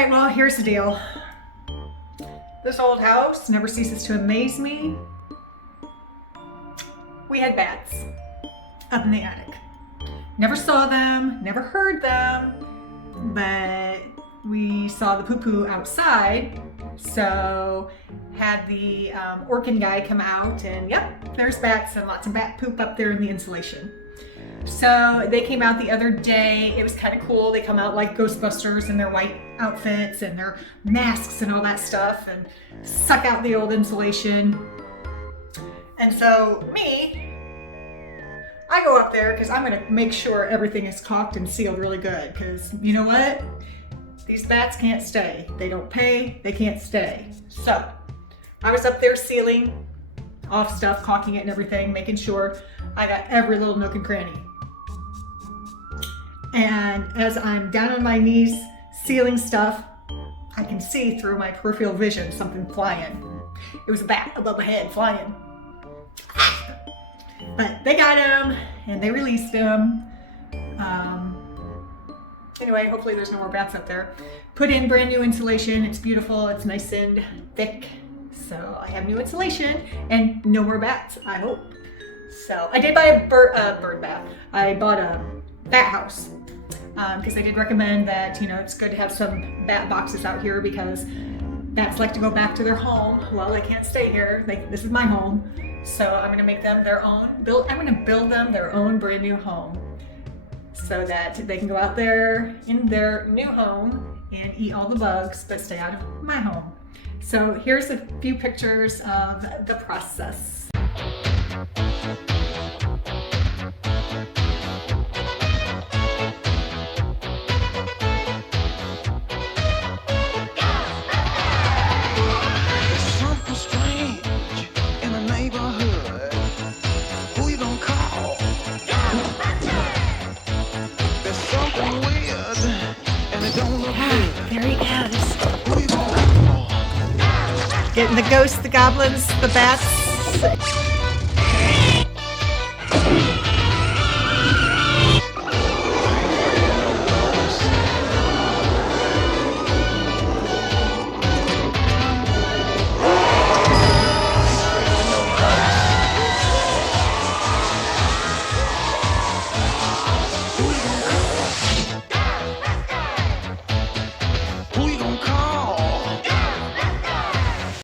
right, well, here's the deal. This old house never ceases to amaze me. We had bats up in the attic. Never saw them, never heard them, but we saw the poo-poo outside. So had the Orkin guy come out and yep, there's bats and lots of bat poop up there in the insulation. So they came out the other day. It was kind of cool. They come out like Ghostbusters in their white outfits and their masks and all that stuff and suck out the old insulation. And so I go up there because I'm going to make sure everything is caulked and sealed really good because you know what? These bats can't stay. They don't pay. They can't stay. So I was up there sealing off stuff, caulking it and everything, making sure I got every little nook and cranny. And as I'm down on my knees sealing stuff, I can see through my peripheral vision something flying. It was a bat above my head flying. But they got him and they released him. Anyway, hopefully there's no more bats up there. Put in brand new insulation. It's beautiful. It's nice and thick. So I have new insulation and no more bats, I hope. So I did buy a bird bath. I bought a bat house because they did recommend that, you know, it's good to have some bat boxes out here because bats like to go back to their home. Well, they can't stay here. This is my home. So I'm going to make them their own. I'm going to build them their own brand new home so that they can go out there in their new home and eat all the bugs, but stay out of my home. So here's a few pictures of the process. There he is. Getting the ghosts, the goblins, the bats.